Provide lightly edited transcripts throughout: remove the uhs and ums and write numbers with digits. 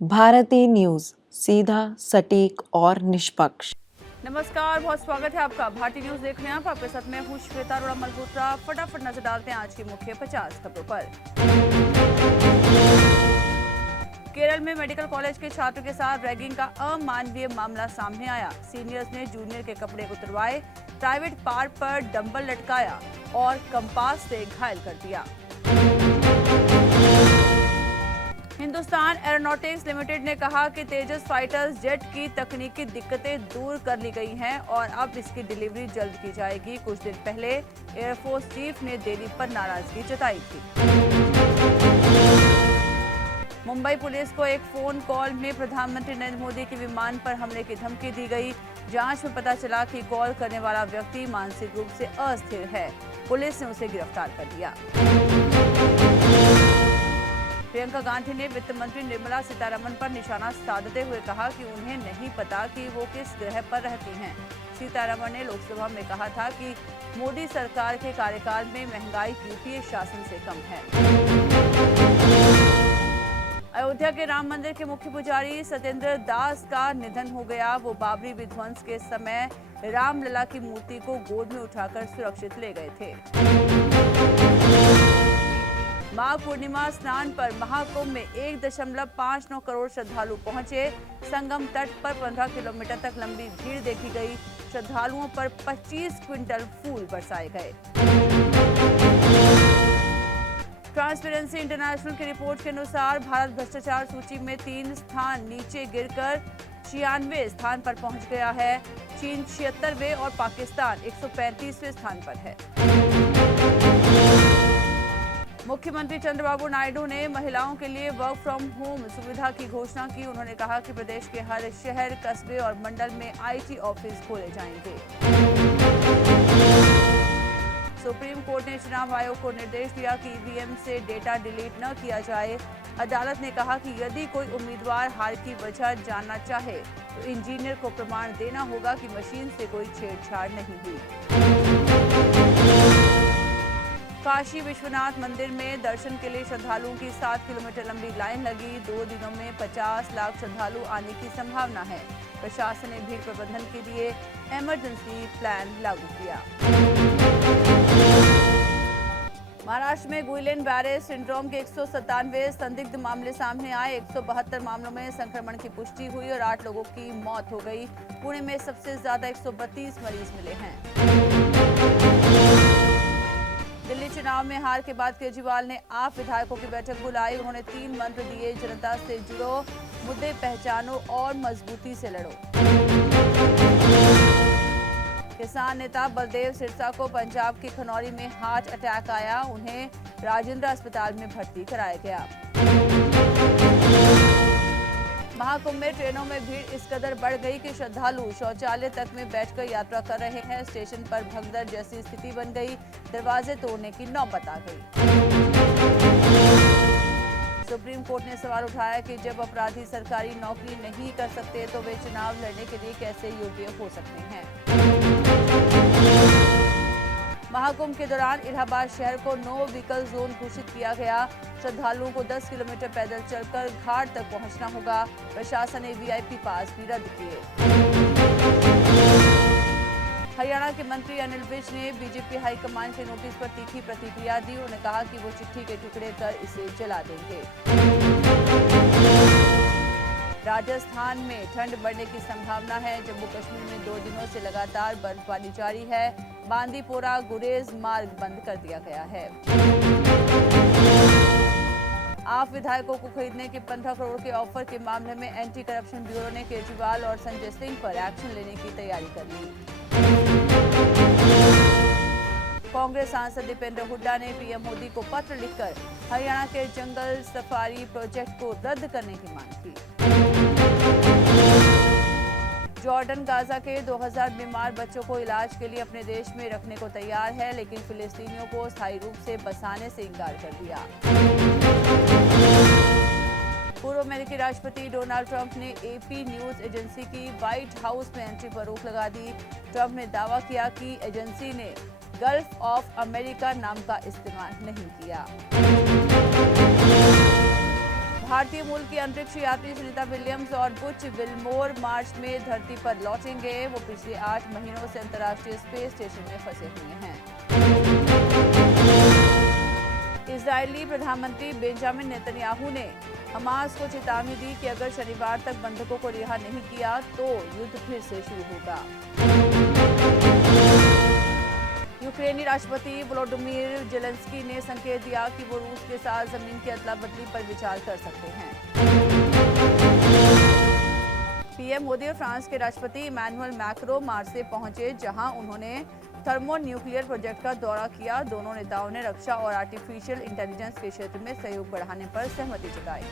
Bharti news, सीधा, सटीक और निष्पक्ष। नमस्कार, बहुत स्वागत है आपका। भारती न्यूज देख रहे हैं आप। आपके साथ मैं हूं श्वेता अरोड़ा मल्होत्रा। फटाफट नजर डालते हैं आज की मुख्य 50 खबरों पर। केरल में मेडिकल कॉलेज के छात्र के साथ रैगिंग का अमानवीय मामला सामने आया। सीनियर्स ने जूनियर के कपड़े उतरवाए, प्राइवेट पार्ट पर डंबल लटकाया और कंपास से घायल कर दिया। हिंदुस्तान एरोनॉटिक्स लिमिटेड ने कहा कि तेजस फाइटर जेट की तकनीकी दिक्कतें दूर कर ली गई हैं और अब इसकी डिलीवरी जल्द की जाएगी। कुछ दिन पहले एयरफोर्स चीफ ने देरी पर नाराजगी जताई थी। मुंबई पुलिस को एक फोन कॉल में प्रधानमंत्री नरेंद्र मोदी के विमान पर हमले की धमकी दी गई। जांच में पता चला कि कॉल करने वाला व्यक्ति मानसिक रूप से अस्थिर है। पुलिस ने उसे गिरफ्तार कर लिया। प्रियंका गांधी ने वित्त मंत्री निर्मला सीतारमण पर निशाना साधते हुए कहा कि उन्हें नहीं पता कि वो किस ग्रह पर रहती हैं। सीतारमण ने लोकसभा में कहा था कि मोदी सरकार के कार्यकाल में महंगाई यूपीए शासन से कम है। अयोध्या के राम मंदिर के मुख्य पुजारी सत्येंद्र दास का निधन हो गया। वो बाबरी विध्वंस के समय रामलला की मूर्ति को गोद में उठाकर सुरक्षित ले गए थे। माघ पूर्णिमा स्नान पर महाकुंभ में 1.59 करोड़ श्रद्धालु पहुंचे। संगम तट पर 15 किलोमीटर तक लंबी भीड़ देखी गई। श्रद्धालुओं पर 25 क्विंटल फूल बरसाए गए। ट्रांसपेरेंसी इंटरनेशनल की रिपोर्ट के अनुसार भारत भ्रष्टाचार सूची में 3 स्थान नीचे गिरकर 96वें स्थान पर पहुंच गया है। चीन 76वें और पाकिस्तान 135वें स्थान पर है। मुख्यमंत्री चंद्रबाबू नायडू ने महिलाओं के लिए वर्क फ्रॉम होम सुविधा की घोषणा की। उन्होंने कहा कि प्रदेश के हर शहर, कस्बे और मंडल में आईटी ऑफिस खोले जाएंगे। सुप्रीम कोर्ट ने चुनाव आयोग को निर्देश दिया कि ईवीएम से डेटा डिलीट न किया जाए। अदालत ने कहा कि यदि कोई उम्मीदवार हार की वजह जानना चाहे तो इंजीनियर को प्रमाण देना होगा कि मशीन से कोई छेड़छाड़ नहीं हुई। काशी विश्वनाथ मंदिर में दर्शन के लिए श्रद्धालुओं की 7 किलोमीटर लंबी लाइन लगी। 2 दिनों में 50 लाख श्रद्धालु आने की संभावना है। प्रशासन ने भीड़ प्रबंधन के लिए इमरजेंसी प्लान लागू किया। महाराष्ट्र में गुइलेन बैरे सिंड्रोम के 197 संदिग्ध मामले सामने आए। 172 मामलों में संक्रमण की पुष्टि हुई और 8 लोगों की मौत हो गई। पुणे में सबसे ज्यादा 132 मरीज मिले हैं। दिल्ली चुनाव में हार के बाद केजरीवाल ने आप विधायकों की बैठक बुलाई। उन्होंने 3 मंत्र दिए। जनता से जुड़ो, मुद्दे पहचानो और मजबूती से लड़ो। किसान नेता बलदेव सिरसा को पंजाब की खनौरी में हार्ट अटैक आया। उन्हें राजेंद्र अस्पताल में भर्ती कराया गया। महाकुंभ में ट्रेनों में भीड़ इस कदर बढ़ गई कि श्रद्धालु शौचालय तक में बैठकर यात्रा कर रहे हैं। स्टेशन पर भगदड़ जैसी स्थिति बन गई। दरवाजे तोड़ने की नौबत आ गई। सुप्रीम कोर्ट ने सवाल उठाया कि जब अपराधी सरकारी नौकरी नहीं कर सकते तो वे चुनाव लड़ने के लिए कैसे योग्य हो सकते हैं। महाकुंभ के दौरान इलाहाबाद शहर को नो व्हीकल जोन घोषित किया गया। श्रद्धालुओं को 10 किलोमीटर पैदल चलकर घाट तक पहुंचना होगा। प्रशासन ने वीआईपी पास भी रद्द किए। हरियाणा के मंत्री अनिल विज ने बीजेपी हाईकमान के नोटिस पर तीखी प्रतिक्रिया दी। उन्होंने कहा कि वो चिट्ठी के टुकड़े कर इसे जला देंगे। राजस्थान में ठंड बढ़ने की संभावना है। जम्मू कश्मीर में 2 दिनों से लगातार बर्फबारी जारी है। बांदीपोरा गुरेज मार्ग बंद कर दिया गया है। आप विधायकों को खरीदने के 15 करोड़ के ऑफर के मामले में एंटी करप्शन ब्यूरो ने केजरीवाल और संजय सिंह पर एक्शन लेने की तैयारी कर ली। कांग्रेस सांसद दीपेंद्र हुड्डा ने पीएम मोदी को पत्र लिखकर हरियाणा के जंगल सफारी प्रोजेक्ट को रद्द करने की मांग की। जॉर्डन गाजा के 2000 बीमार बच्चों को इलाज के लिए अपने देश में रखने को तैयार है, लेकिन फिलिस्तीनियों को स्थायी रूप से बसाने से इनकार कर दिया। पूर्व अमेरिकी राष्ट्रपति डोनाल्ड ट्रंप ने एपी न्यूज एजेंसी की व्हाइट हाउस में एंट्री पर रोक लगा दी। ट्रंप ने दावा किया कि एजेंसी ने गल्फ ऑफ अमेरिका नाम का इस्तेमाल नहीं किया। भारतीय मूल की अंतरिक्ष यात्री सुनीता विलियम्स और बुच विल्मोर मार्च में धरती पर लौटेंगे। वो पिछले 8 महीनों से अंतर्राष्ट्रीय स्पेस स्टेशन में फंसे हुए हैं। इजरायली प्रधानमंत्री बेंजामिन नेतन्याहू ने हमास को चेतावनी दी कि अगर शनिवार तक बंधकों को रिहा नहीं किया तो युद्ध फिर से शुरू होगा। यूक्रेनी राष्ट्रपति वोलोडिमीर जेलेंस्की ने संकेत दिया कि वो रूस के साथ जमीन की अदला बदली पर विचार कर सकते हैं। पीएम मोदी और फ्रांस के राष्ट्रपति इमैनुअल मैक्रो मार्से पहुंचे, जहां उन्होंने थर्मोन्यूक्लियर प्रोजेक्ट का दौरा किया। दोनों नेताओं ने रक्षा और आर्टिफिशियल इंटेलिजेंस के क्षेत्र में सहयोग बढ़ाने पर सहमति जताई।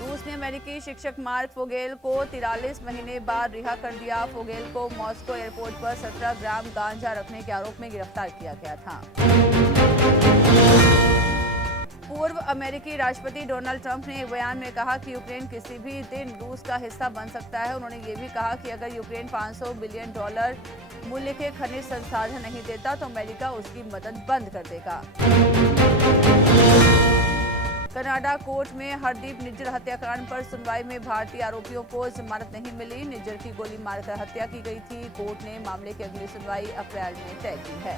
रूस ने अमेरिकी शिक्षक मार्क फोगेल को 43 महीने बाद रिहा कर दिया। फोगेल को मॉस्को एयरपोर्ट पर 17 ग्राम गांजा रखने के आरोप में गिरफ्तार किया गया था। पूर्व अमेरिकी राष्ट्रपति डोनाल्ड ट्रंप ने एक बयान में कहा कि यूक्रेन किसी भी दिन रूस का हिस्सा बन सकता है। उन्होंने ये भी कहा कि अगर यूक्रेन $500 बिलियन मूल्य के खनिज संसाधन नहीं देता तो अमेरिका उसकी मदद बंद कर देगा। कनाडा कोर्ट में हरदीप निज्जर हत्याकांड पर सुनवाई में भारतीय आरोपियों को जमानत नहीं मिली। निज्जर की गोली मारकर हत्या की गई थी। कोर्ट ने मामले की अगली सुनवाई अप्रैल में तय की है।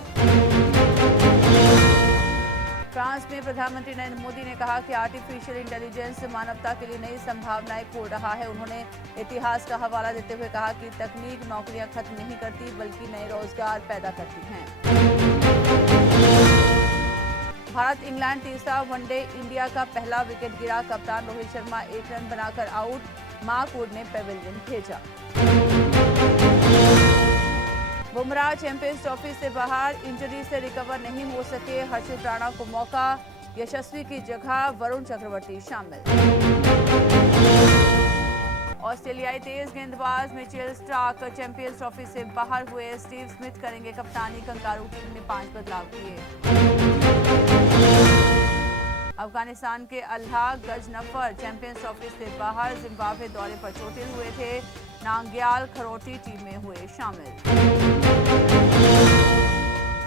फ्रांस में प्रधानमंत्री नरेंद्र मोदी ने कहा कि आर्टिफिशियल इंटेलिजेंस मानवता के लिए नई संभावनाएं खोल रहा है। उन्होंने इतिहास का हवाला देते हुए कहा कि तकनीक नौकरियां खत्म नहीं करती बल्कि नए रोजगार पैदा करती है। भारत इंग्लैंड तीसरा वनडे, इंडिया का पहला विकेट गिरा। कप्तान रोहित शर्मा 1 रन बनाकर आउट। मार्कवुड ने पेविलियन भेजा। बुमराह चैंपियंस ट्रॉफी से बाहर, इंजरी से रिकवर नहीं हो सके। हर्षित राणा को मौका, यशस्वी की जगह वरुण चक्रवर्ती शामिल। ऑस्ट्रेलियाई तेज गेंदबाज मिचेल स्टार्क चैंपियंस ट्रॉफी से बाहर हुए। स्टीव स्मिथ करेंगे कप्तानी। कंगारू टीम ने 5 बदलाव किए। अफगानिस्तान के अल्लाह गजनफर चैंपियंस ट्रॉफी से बाहर। जिम्बाब्वे दौरे पर चोटिल हुए थे। नांग्याल खरोटी टीम में हुए शामिल।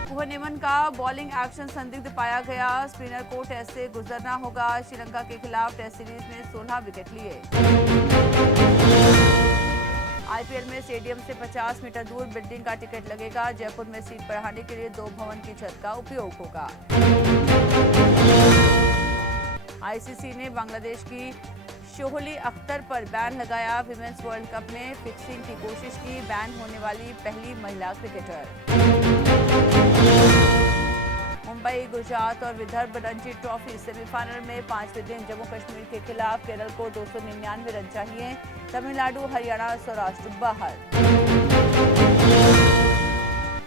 कुहनेमन का बॉलिंग एक्शन संदिग्ध पाया गया। स्पिनर को टेस्ट से गुजरना होगा। श्रीलंका के खिलाफ टेस्ट सीरीज में 16 विकेट लिए। आईपीएल में स्टेडियम से 50 मीटर दूर बिल्डिंग का टिकट लगेगा। जयपुर में सीट बढ़ाने के लिए 2 भवन की छत का उपयोग होगा। आईसीसी ने बांग्लादेश की शोहली अख्तर पर बैन लगाया। विमेंस वर्ल्ड कप में फिक्सिंग की कोशिश की। बैन होने वाली पहली महिला क्रिकेटर। मुंबई, गुजरात और विदर्भ रणजी ट्रॉफी सेमीफाइनल में 5वें दिन जम्मू कश्मीर के खिलाफ केरल को 299 रन चाहिए। तमिलनाडु, हरियाणा, सौराष्ट्र बाहर।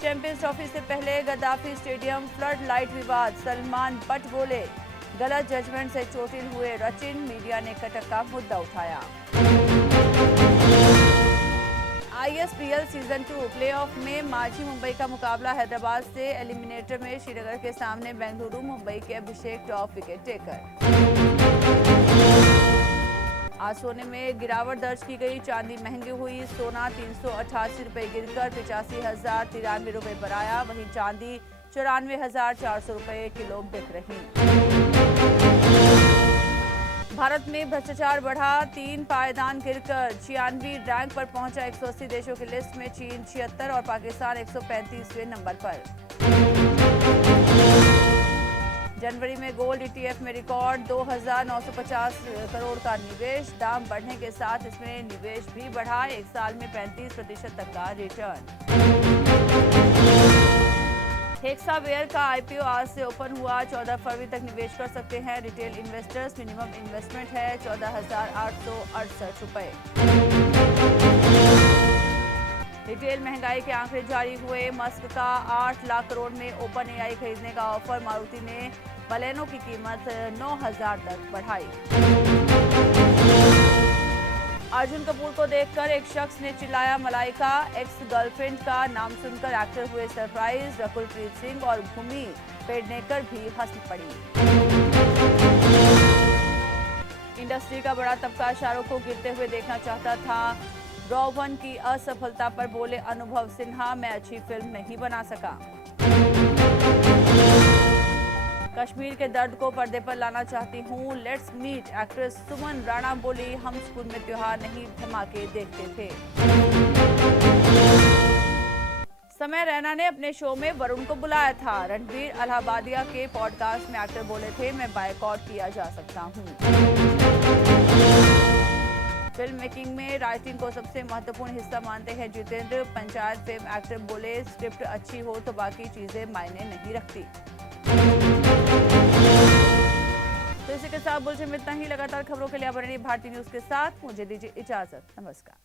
चैंपियंस ट्रॉफी से पहले गद्दाफी स्टेडियम फ्लड लाइट विवाद। सलमान बट बोले, गलत जजमेंट से चोटिल हुए रचिन। मीडिया ने कटक का मुद्दा उठाया। आईएसपीएल सीजन 2 प्लेऑफ में माझी मुंबई का मुकाबला हैदराबाद से। एलिमिनेटर में श्रीनगर के सामने बेंगलुरु। मुंबई के अभिषेक टॉप विकेट टेकर। आज सोने में गिरावट दर्ज की गई। चांदी महंगी हुई। सोना 388 रुपये गिरकर 85,093 रुपये पर आया। वहीं चांदी 94,400 रुपये किलो बिक रही। भारत में भ्रष्टाचार बढ़ा। 3 पायदान गिरकर 96 रैंक पर पहुंचा। 180 देशों की लिस्ट में चीन 76 और पाकिस्तान 135वें नंबर पर। जनवरी में गोल्ड ईटीएफ में रिकॉर्ड 2,950 करोड़ का निवेश। दाम बढ़ने के साथ इसमें निवेश भी बढ़ा। 1 साल में 35% तक का रिटर्न। हेक्सावेयर का आईपीओ आज से ओपन हुआ। 14 फरवरी तक निवेश कर सकते हैं रिटेल इन्वेस्टर्स। मिनिमम इन्वेस्टमेंट है 14,868 रुपये। रिटेल महंगाई के आंकड़े जारी हुए। मस्क का 8 लाख करोड़ में ओपन एआई खरीदने का ऑफर। मारुति ने बलेनो की कीमत 9,000 तक बढ़ाई। अर्जुन कपूर को देखकर एक शख्स ने चिल्लाया मलाइका। एक्स गर्लफ्रेंड का नाम सुनकर एक्टर हुए सरप्राइज। रकुलप्रीत सिंह और भूमि पेडनेकर भी हंस पड़ी। इंडस्ट्री का बड़ा तबका शाहरुख को गिरते हुए देखना चाहता था। रॉ 1 की असफलता पर बोले अनुभव सिन्हा, मैं अच्छी फिल्म नहीं बना सका। कश्मीर के दर्द को पर्दे पर लाना चाहती हूँ, लेट्स मीट। एक्ट्रेस सुमन राणा बोली, हम स्कूल में त्योहार नहीं धमाके देखते थे। समय रैना ने अपने शो में वरुण को बुलाया था। रणबीर अलाहाबादिया के पॉडकास्ट में एक्टर बोले थे, मैं बायकॉट किया जा सकता हूँ। फिल्म मेकिंग में राइटिंग को सबसे महत्वपूर्ण हिस्सा मानते हैं जितेंद्र। पंचायत फिल्म एक्टर बोले, स्क्रिप्ट अच्छी हो तो बाकी चीजें मायने नहीं रखती। तो इसी के साथ बुलेटिन में इतना ही। लगातार खबरों के लिए बने रहिए भारतीय न्यूज के साथ। मुझे दीजिए इजाजत। नमस्कार।